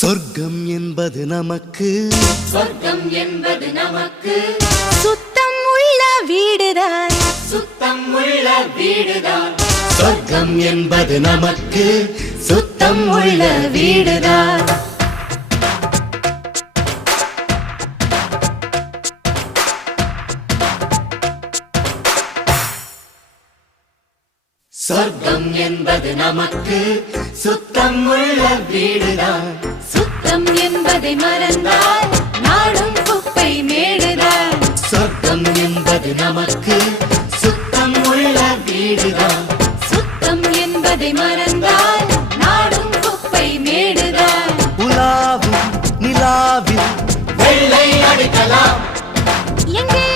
சொர்க்கம் என்பது நமக்கு சுத்தம் உள்ள வீடுதான் சொர்க்கம் என்பது நமக்கு சுத்தம் உள்ள வீடுதான் சொர்க்கம் என்பது நமக்கு சுத்தம் உள்ள வீடுதான் சுத்தம் என்பதை மறந்தால் நாடும் குப்பை மேடுதான் சொர்க்கம் என்பது நமக்கு சுத்தம் உள்ள வீடுதான் சுத்தம் என்பதை மறந்தால் நாடும் குப்பை மேடுதான் உலாவும் நிலாவில் வெள்ளை அடிக்கலாம் எங்கே